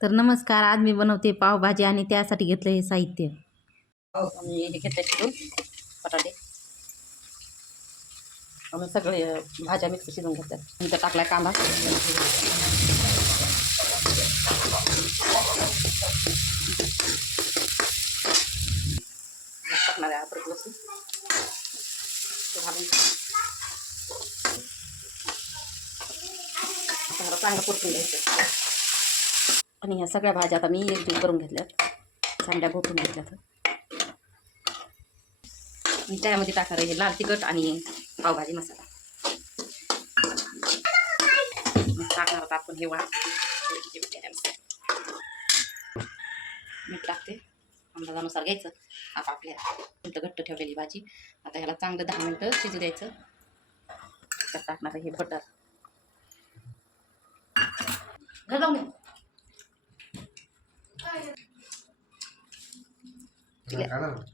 तर नमस्कार आज मी बनवते पावभाजी आणि त्यासाठी घेतलं हे साहित्य. आणि शिजून बटाटे. आम्ही सगळे भाज्या मिक्स शिजून घेतात नंतर टाकला कांदा. टाकणार आहे अद्रक लसूण घालून. चांगलं परतून घ्यायचं. आणि ह्या सगळ्या भाज्या आता मी एकजीव करून घेतल्यात. चांगल्या घोटून घेतल्यात. आणि त्यामध्ये टाकणार आहे लाल तिखट आणि पावभाजी मसाला. मग टाकणार आता आपण हे वा मीठ टाकते. अंदाजानुसार घ्यायचं. आता आपल्या मिनटं घट्ट ठेवलेली भाजी. आता ह्याला चांगलं दहा मिनटं शिजू द्यायचं. त्यात टाकणार हे बटर. घर लावून Tiga. Kanan.